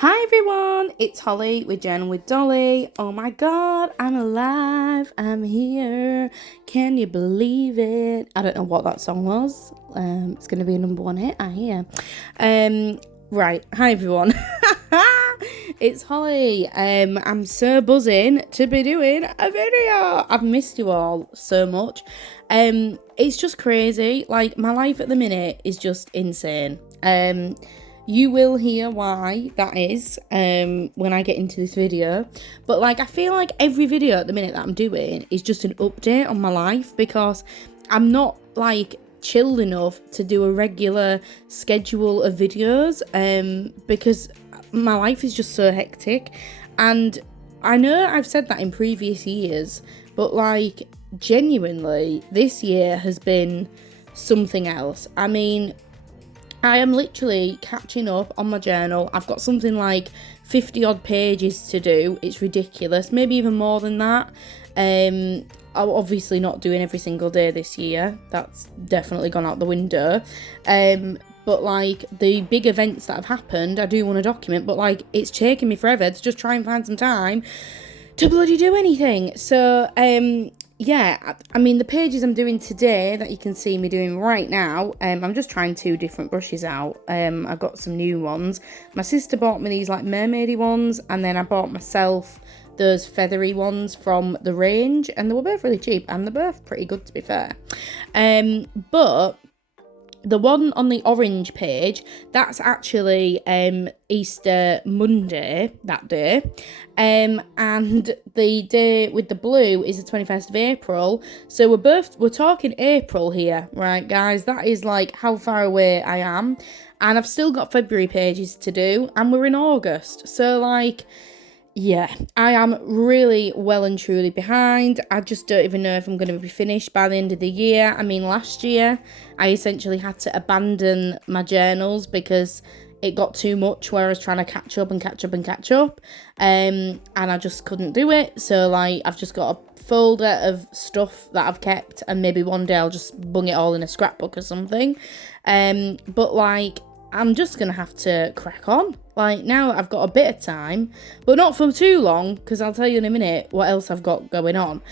Hi everyone, it's Holly with Jen with Dolly. Oh my god, I'm alive, I'm here. Can you believe it? I don't know what that song was. It's going to be a number one hit, I hear. Right, hi everyone. It's Holly. I'm so buzzing to be doing a video. I've missed you all so much. It's just crazy. Like, my life at the minute is just insane. You will hear why that is when I get into this video. But, like, I feel like every video at the minute that I'm doing is just an update on my life because I'm not, like, chilled enough to do a regular schedule of videos because my life is just so hectic. And I know I've said that in previous years, but, like, genuinely, this year has been something else. I mean, I am literally catching up on my journal. I've got something like 50 odd pages to do. It's ridiculous. Maybe even more than that. I'm obviously not doing every single day this year. That's definitely gone out the window. But, like, the big events that have happened, I do want to document. But, like, it's taken me forever to just try and find some time to bloody do anything. So, yeah, I mean, the pages I'm doing today that you can see me doing right now, I'm just trying two different brushes out. I've got some new ones. My sister bought me these, like, mermaidy ones, and then I bought myself those feathery ones from the range, and they were both really cheap, and they're both pretty good, to be fair. But the one on the orange page, that's actually Easter Monday, that day. And the day with the blue is the 21st of April. So we're talking April here, right, guys? That is, like, how far away I am. And I've still got February pages to do, and we're in August. So, like, yeah, I am really well and truly behind. I just don't even know if I'm going to be finished by the end of the year. I mean, last year, I essentially had to abandon my journals because it got too much where I was trying to catch up. And I just couldn't do it. So, like, I've just got a folder of stuff that I've kept, and maybe one day I'll just bung it all in a scrapbook or something. But, like, I'm just going to have to crack on. Like, now I've got a bit of time, but not for too long, because I'll tell you in a minute what else I've got going on.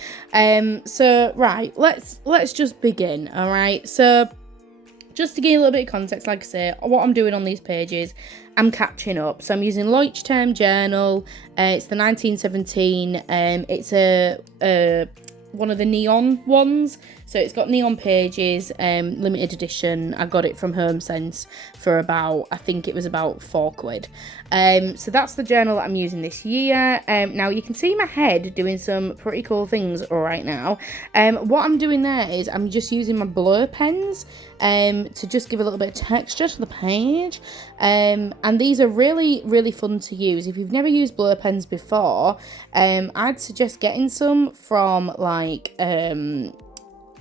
So, right, let's just begin, all right? So, just to give you a little bit of context, like I say, what I'm doing on these pages, I'm catching up. So I'm using Leuchtturm Journal. It's the 1917. It's one of the neon ones. So it's got neon pages, limited edition. I got it from HomeSense for about, I think it was about £4. So that's the journal that I'm using this year. Now you can see my head doing some pretty cool things right now. What I'm doing there is I'm just using my blur pens to just give a little bit of texture to the page. And these are really, really fun to use. If you've never used blur pens before, I'd suggest getting some from, like,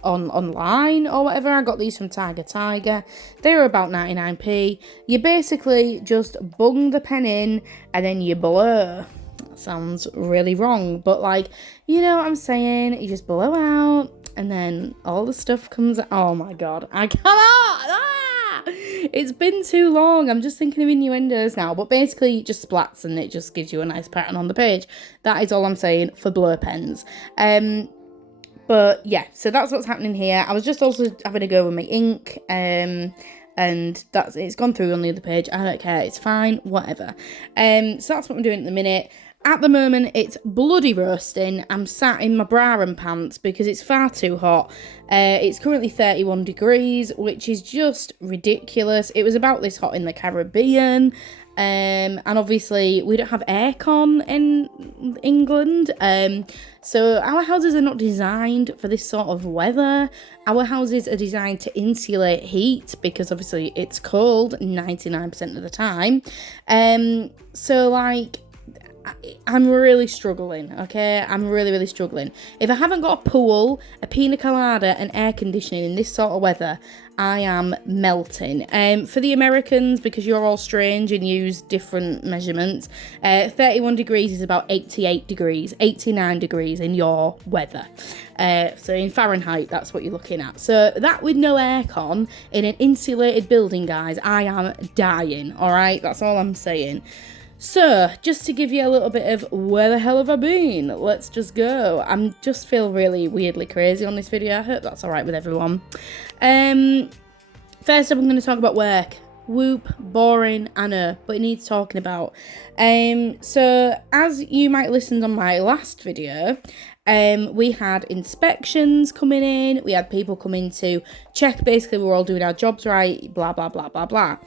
online or whatever. I got these from Tiger. They were about 99p. You basically just bung the pen in and then you blur. That sounds really wrong, but, like, you know what I'm saying? You just blow out and then all the stuff comes out. Oh my god, I cannot! It's been too long. I'm just thinking of innuendos now, but basically it just splats and it just gives you a nice pattern on the page. That is all I'm saying for blur pens. But yeah, so that's what's happening here. I was just also having a go with my ink, and it's gone through on the other page. I don't care, it's fine, whatever. So that's what I'm doing at the minute. At the moment, it's bloody roasting. I'm sat in my bra and pants because it's far too hot. It's currently 31 degrees, which is just ridiculous. It was about this hot in the Caribbean. And obviously we don't have aircon in England, so our houses are not designed for this sort of weather. Our houses are designed to insulate heat because obviously it's cold 99% of the time. So, like, I'm really struggling, okay? I'm really, really struggling. If I haven't got a pool, a pina colada, and air conditioning in this sort of weather, I am melting. For the Americans, because you're all strange and use different measurements, 31 degrees is about 88 degrees, 89 degrees in your weather. So in Fahrenheit, that's what you're looking at. So that with no aircon in an insulated building, guys, I am dying, all right? That's all I'm saying. So, just to give you a little bit of where the hell have I been? Let's just go. I'm just feel really weirdly crazy on this video. I hope that's alright with everyone. First up, I'm going to talk about work. Whoop, boring, I know, but it needs talking about. So, as you might listen on my last video, we had inspections coming in, we had people coming to check basically we're all doing our jobs right, blah, blah, blah, blah, blah.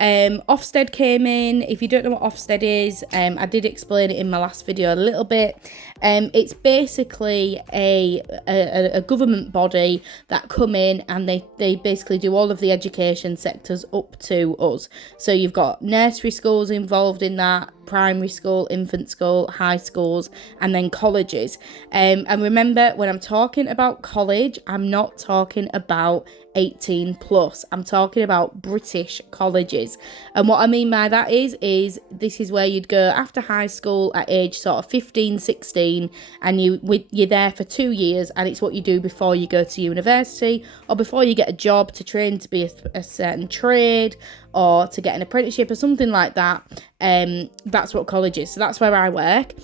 Ofsted came in. If you don't know what Ofsted is, I did explain it in my last video a little bit. It's basically a government body that come in and they basically do all of the education sectors up to us. So you've got nursery schools involved in that, primary school, infant school, high schools, and then colleges. And remember, when I'm talking about college, I'm not talking about 18 plus. I'm talking about British colleges. And what I mean by that is this is where you'd go after high school at age sort of 15, 16, and you're there for 2 years, and it's what you do before you go to university or before you get a job to train to be a certain trade or to get an apprenticeship or something like that. That's what college is. So that's where I work.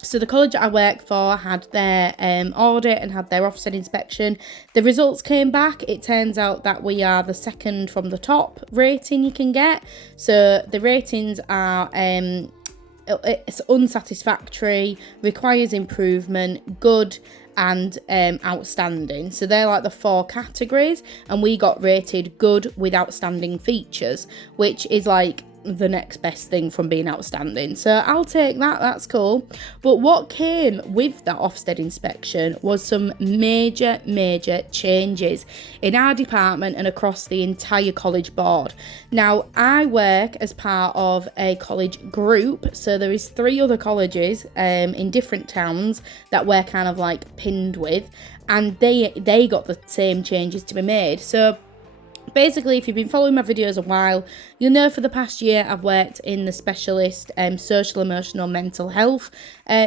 So the college that I work for had their audit and had their Ofsted inspection. The results came back. It turns out that we are the second from the top rating you can get. So the ratings are it's unsatisfactory, requires improvement, good, and outstanding. So they're like the 4 categories, and we got rated good with outstanding features, which is like the next best thing from being outstanding. So I'll take that, that's cool. But what came with that Ofsted inspection was some major changes in our department and across the entire college board. Now, I work as part of a college group, so there is 3 other colleges in different towns that we're kind of like pinned with, and they got the same changes to be made. So basically, if you've been following my videos a while, you'll know for the past year I've worked in the specialist social, emotional, mental health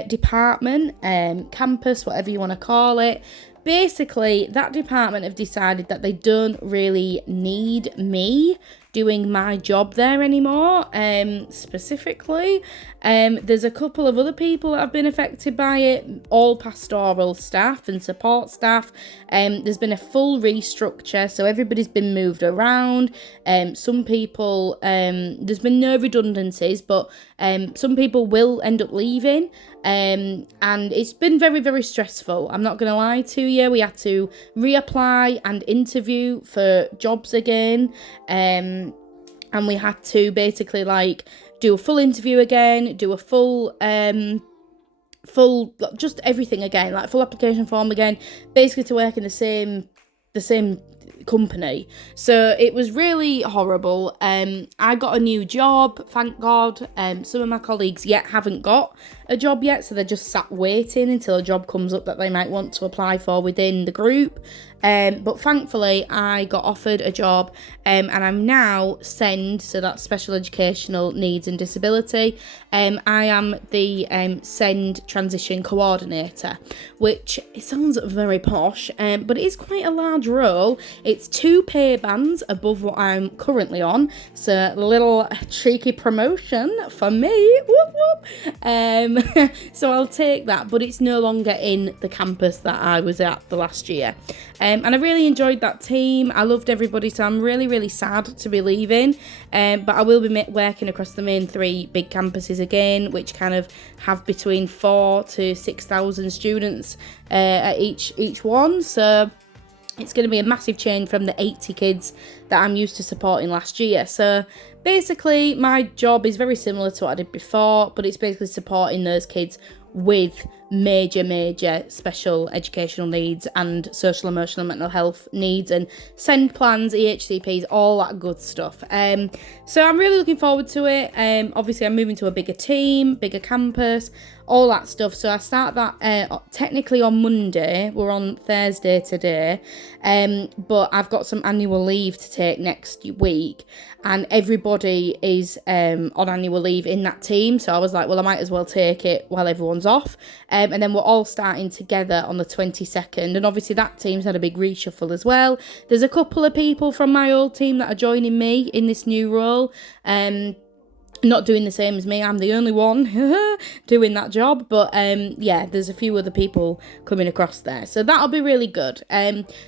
department, campus, whatever you want to call it. Basically, that department have decided that they don't really need me doing my job there anymore. Specifically, there's a couple of other people that have been affected by it, all pastoral staff and support staff. There's been a full restructure, so everybody's been moved around. Some people, there's been no redundancies, but some people will end up leaving. And it's been very stressful. I'm not going to lie to you. We had to reapply and interview for jobs again. And we had to basically like do a full interview again, do a full just everything again, like full application form again, basically to work in the same company. So it was really horrible. I got a new job, thank God. Some of my colleagues yet haven't got a job yet, so they're just sat waiting until a job comes up that they might want to apply for within the group. But thankfully I got offered a job, and I'm now SEND, so that's special educational needs and disability. I am the SEND transition coordinator, which it sounds very posh, but it is quite a large role. It's 2 pay bands above what I'm currently on, so a little cheeky promotion for me. Whoop whoop. So I'll take that, but it's no longer in the campus that I was at the last year. And I really enjoyed that team. I loved everybody, so I'm really sad to be leaving. But I will be working across the main 3 big campuses again, which kind of have between 4,000 to 6,000 students at each one. So it's going to be a massive change from the 80 kids that I'm used to supporting last year. So basically, my job is very similar to what I did before, but it's basically supporting those kids with major special educational needs and social, emotional, mental health needs and SEND plans, EHCPs, all that good stuff. So I'm really looking forward to it. Obviously, I'm moving to a bigger team, bigger campus, all that stuff. So I start that technically on Monday. We're on Thursday today. But I've got some annual leave to take next week, and everybody is on annual leave in that team. So I was like, well, I might as well take it while everyone's off. And then we're all starting together on the 22nd. And obviously that team's had a big reshuffle as well. There's a couple of people from my old team that are joining me in this new role. not doing the same as me. I'm the only one doing that job, but yeah, there's a few other people coming across there, so that'll be really good.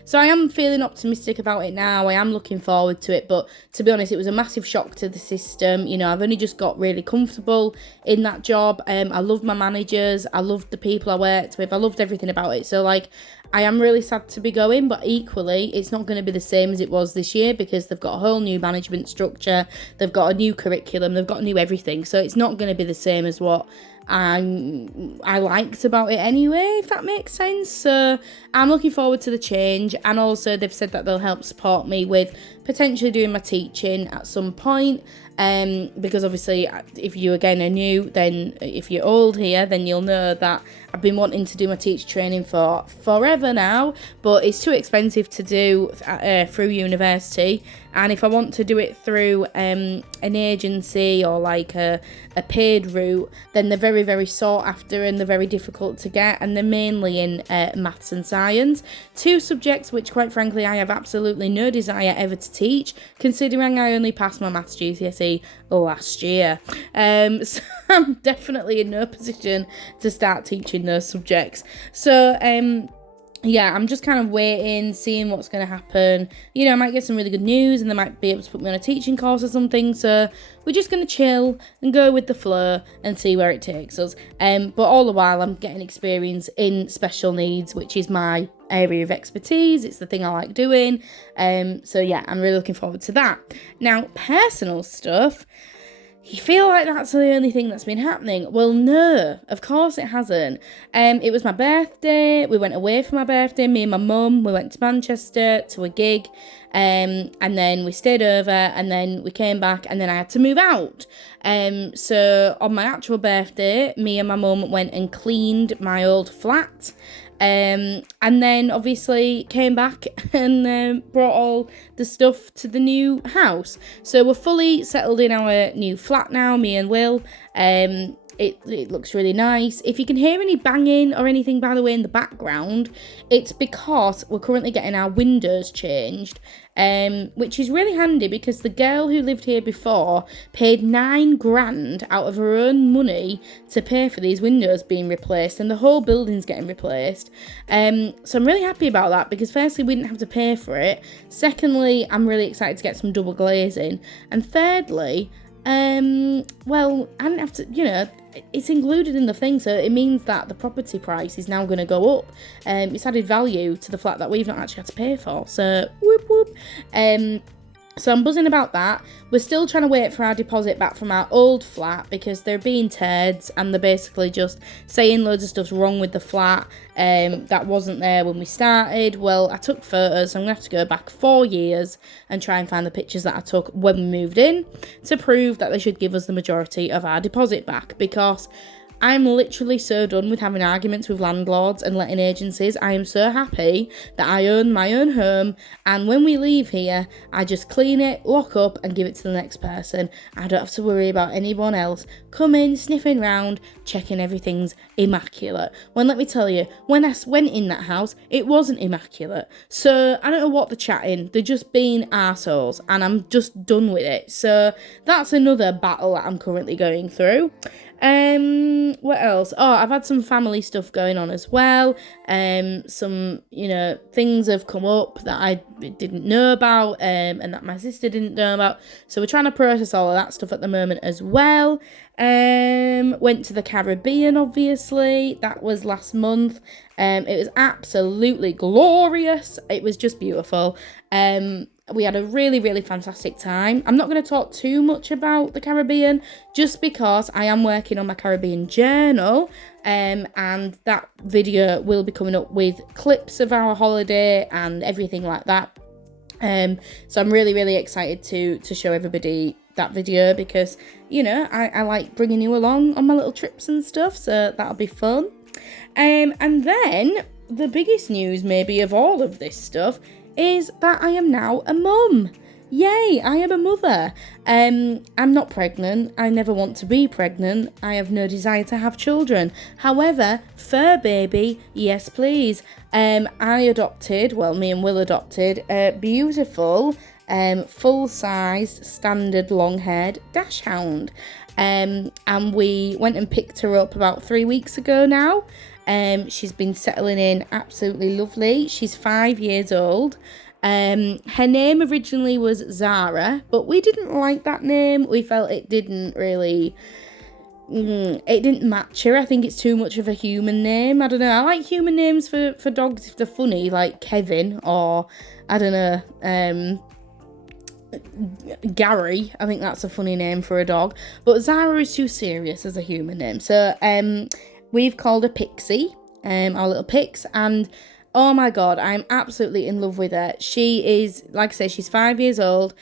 So I am feeling optimistic about it now. I am looking forward to it, but to be honest, it was a massive shock to the system. You know, I've only just got really comfortable in that job. I loved my managers, I loved the people I worked with, I loved everything about it. So like, I am really sad to be going, but equally, it's not going to be the same as it was this year, because they've got a whole new management structure, they've got a new curriculum, they've got a new everything, so it's not going to be the same as what I liked about it anyway, if that makes sense. So I'm looking forward to the change, and also they've said that they'll help support me with potentially doing my teaching at some point. Because obviously, if you again are new, then if you're old here, then you'll know that I've been wanting to do my teacher training for forever now, but it's too expensive to do through university. And if I want to do it through an agency or like a paid route, then they're very, very sought after, and they're very difficult to get, and they're mainly in maths and science, two subjects which quite frankly I have absolutely no desire ever to teach, considering I only passed my maths GCSE last year. So I'm definitely in no position to start teaching those subjects. So yeah, I'm just kind of waiting, seeing what's going to happen. You know, I might get some really good news, and they might be able to put me on a teaching course or something. So we're just going to chill and go with the flow and see where it takes us. But all the while, I'm getting experience in special needs, which is my area of expertise. It's the thing I like doing. So yeah, I'm really looking forward to that. Now, personal stuff. You feel like that's the only thing that's been happening. Well, no, of course it hasn't. It was my birthday. We went away for my birthday. Me and my mum, we went to Manchester to a gig. And then we stayed over, and then we came back, and then I had to move out. So on my actual birthday, me and my mum went and cleaned my old flat. And then obviously came back and brought all the stuff to the new house. So we're fully settled in our new flat now, me and Will. It looks really nice. If you can hear any banging or anything, by the way, in the background, it's because we're currently getting our windows changed, which is really handy because the girl who lived here before paid $9,000 out of her own money to pay for these windows being replaced, and the whole building's getting replaced. So I'm really happy about that, because firstly, we didn't have to pay for it. Secondly, I'm really excited to get some double glazing. And thirdly, well, I didn't have to, you know, it's included in the thing, so it means that the property price is now going to go up. It's added value to the flat that we've not actually had to pay for, so whoop whoop. So I'm buzzing about that. We're still trying to wait for our deposit back from our old flat, because they're being turds and they're basically just saying loads of stuff's wrong with the flat that wasn't there when we started. Well, I took photos, so I'm going to have to go back 4 years and try and find the pictures that I took when we moved in to prove that they should give us the majority of our deposit back, because I'm literally so done with having arguments with landlords and letting agencies. I am so happy that I own my own home, and when we leave here, I just clean it, lock up, and give it to the next person. I don't have to worry about anyone else coming, sniffing round, checking everything's immaculate. When, let me tell you, when I went in that house, it wasn't immaculate. So I don't know what they're chatting. They're just being arseholes, and I'm just done with it. So that's another battle that I'm currently going through. What else? Oh, I've had some family stuff going on as well. Some, you know, things have come up that I didn't know about, and that my sister didn't know about. So we're trying to process all of that stuff at the moment as well. Went to the Caribbean, obviously. That was last month. It was absolutely glorious. It was just beautiful. We had a really, really fantastic time. I'm not going to talk too much about the Caribbean, just because I am working on my Caribbean journal, and that video will be coming up with clips of our holiday and everything like that. So I'm really, really excited to show everybody that video, because, you know, I like bringing you along on my little trips and stuff, so that'll be fun. And then the biggest news maybe of all of this stuff is that I am now a mum. Yay, I am a mother. I'm not pregnant. I never want to be pregnant. I have no desire to have children. However, fur baby, yes please. Me and Will adopted a beautiful full-sized, standard, long-haired dachshund. And we went and picked her up about 3 weeks ago now. She's been settling in absolutely lovely. She's 5 years old. Her name originally was Zara, but we didn't like that name. We felt it didn't really... it didn't match her. I think it's too much of a human name. I don't know. I like human names for dogs if they're funny, like Kevin or, I don't know, Gary. I think that's a funny name for a dog. But Zara is too serious as a human name. So we've called her Pixie, our little Pix, and oh my god, I'm absolutely in love with her. She is, like I say, she's 5 years old.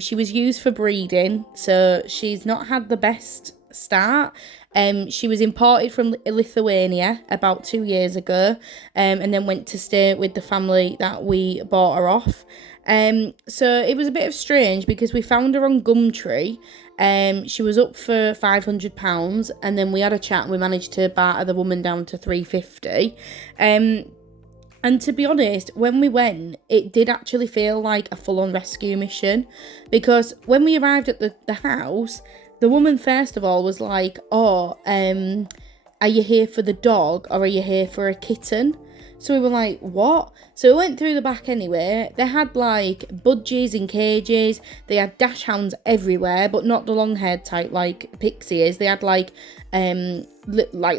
She was used for breeding, so she's not had the best start. She was imported from Lithuania about 2 years ago, and then went to stay with the family that we bought her off. So it was a bit of strange because we found her on Gumtree. She was up for £500, and then we had a chat and we managed to barter the woman down to £350. And to be honest, when we went, it did actually feel like a full-on rescue mission, because when we arrived at the house, the woman first of all was like, oh, are you here for the dog or are you here for a kitten? So we were like, what? So we went through the back anyway. They had like budgies in cages. They had dachshunds everywhere, but not the long-haired type like Pixie is. They had like the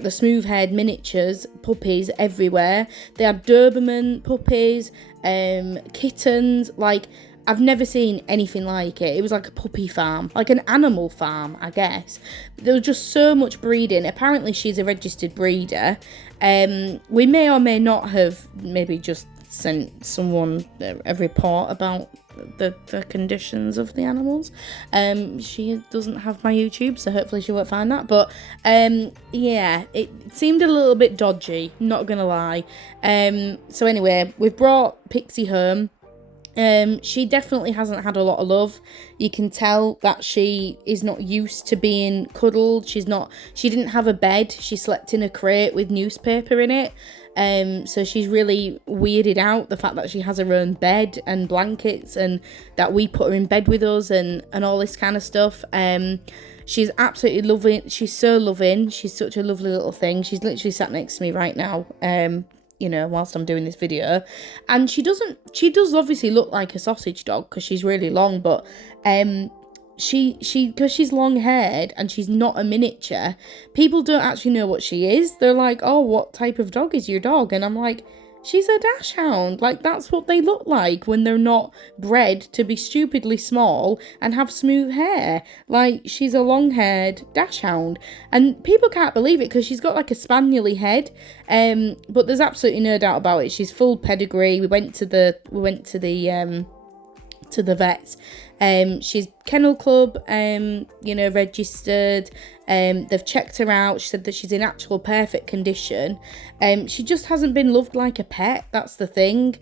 smooth-haired miniatures, puppies everywhere. They had Doberman puppies, kittens, like... I've never seen anything like it. It was like a puppy farm, like an animal farm, I guess. There was just so much breeding. Apparently she's a registered breeder. We may or may not have maybe just sent someone a report about the conditions of the animals. She doesn't have my YouTube, so hopefully she won't find that. But yeah, it seemed a little bit dodgy, not gonna lie. So anyway, we've brought Pixie home. She definitely hasn't had a lot of love. You can tell that she is not used to being cuddled. She didn't have a bed. She slept in a crate with newspaper in it. So she's really weirded out the fact that she has her own bed and blankets, and that we put her in bed with us and all this kind of stuff. She's absolutely loving. She's so loving. She's such a lovely little thing. She's literally sat next to me right now. Whilst I'm doing this video, and she does obviously look like a sausage dog because she's really long, but because she's long haired and she's not a miniature, people don't actually know what she is. They're like, oh, what type of dog is your dog? And I'm like, she's a dachshund. Like, that's what they look like when they're not bred to be stupidly small and have smooth hair. Like, she's a long-haired dachshund. And people can't believe it because she's got like a spaniel-y head. But there's absolutely no doubt about it. She's full pedigree. We went to the vets. She's Kennel Club, registered. They've checked her out. She said that she's in actual perfect condition. She just hasn't been loved like a pet. That's the thing.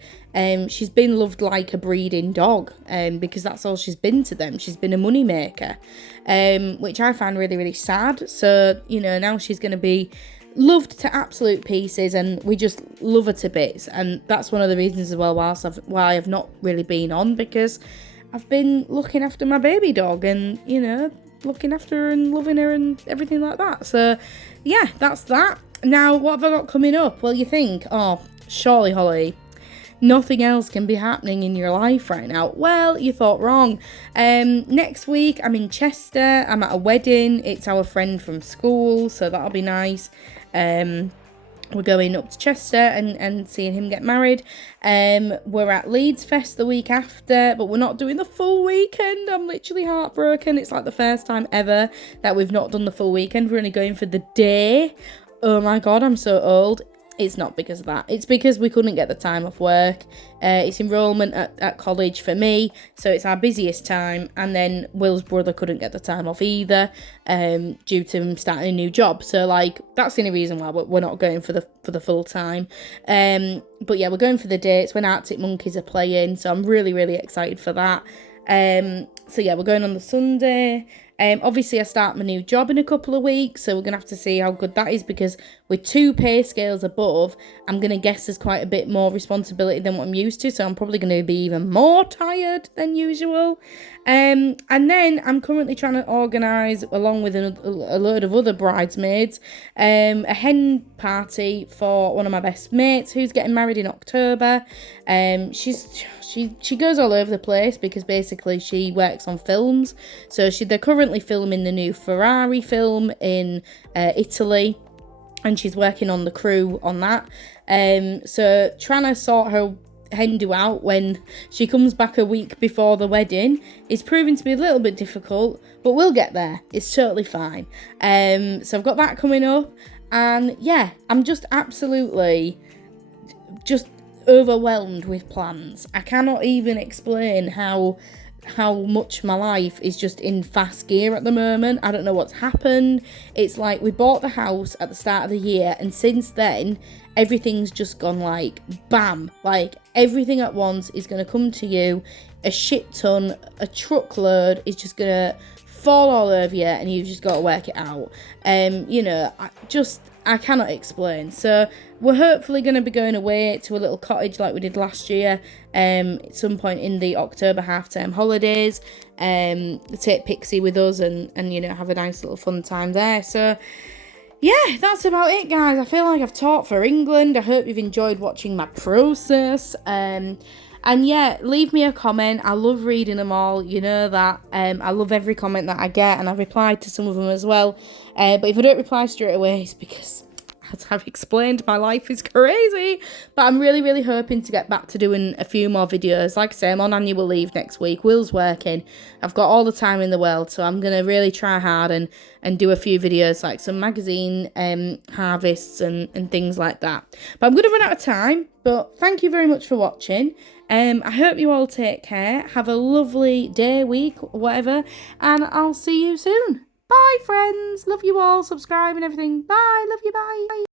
She's been loved like a breeding dog, because that's all she's been to them. She's been a money maker, which I find really, really sad. So, now she's going to be loved to absolute pieces, and we just love her to bits. And that's one of the reasons as well why I've not really been on, because I've been looking after my baby dog and, looking after her and loving her and everything like that. So, yeah, that's that. Now, what have I got coming up? Well, you think, oh, surely, Holly, nothing else can be happening in your life right now. Well, you thought wrong. Next week, I'm in Chester. I'm at a wedding. It's our friend from school, so that'll be nice. We're going up to Chester and seeing him get married. We're at Leeds Fest the week after, but we're not doing the full weekend. I'm literally heartbroken. It's like the first time ever that we've not done the full weekend. We're only going for the day. Oh my God, I'm so old. It's not because of that. It's because we couldn't get the time off work. It's enrolment at college for me, so it's our busiest time. And then Will's brother couldn't get the time off either, due to him starting a new job. So that's the only reason why we're not going for the full time. But yeah, we're going for the day. It's when Arctic Monkeys are playing, so I'm really, really excited for that. So yeah, we're going on the Sunday. Obviously, I start my new job in a couple of weeks, so we're going to have to see how good that is, because with 2 pay scales above, I'm going to guess there's quite a bit more responsibility than what I'm used to, so I'm probably going to be even more tired than usual. And then I'm currently trying to organise, along with a load of other bridesmaids, a hen party for one of my best mates who's getting married in October. She goes all over the place because basically she works on films. So they're currently filming the new Ferrari film in Italy, and she's working on the crew on that. So trying to sort her hen do out when she comes back a week before the wedding is proving to be a little bit difficult, but we'll get there. It's totally fine. So I've got that coming up, and yeah, I'm just absolutely just overwhelmed with plans. I cannot even explain how much my life is just in fast gear at the moment. I don't know what's happened. It's like we bought the house at the start of the year, and since then everything's just gone like bam, like everything at once is going to come to you, a shit ton, a truckload is just going to fall all over you, and you've just got to work it out. I cannot explain. So we're hopefully going to be going away to a little cottage like we did last year, at some point in the October half-term holidays. Take Pixie with us and have a nice little fun time there. So yeah, that's about it, guys. I feel like I've talked for England. I hope you've enjoyed watching my process. And yeah, leave me a comment. I love reading them all. You know that. I love every comment that I get, and I've replied to some of them as well. But if I don't reply straight away, it's because, as I've explained, my life is crazy. But I'm really, really hoping to get back to doing a few more videos. Like I say, I'm on annual leave next week. Will's working. I've got all the time in the world, so I'm going to really try hard and do a few videos, like some magazine harvests and things like that. But I'm going to run out of time. But thank you very much for watching. I hope you all take care. Have a lovely day, week, whatever. And I'll see you soon. Bye, friends. Love you all. Subscribe and everything. Bye. Love you. Bye.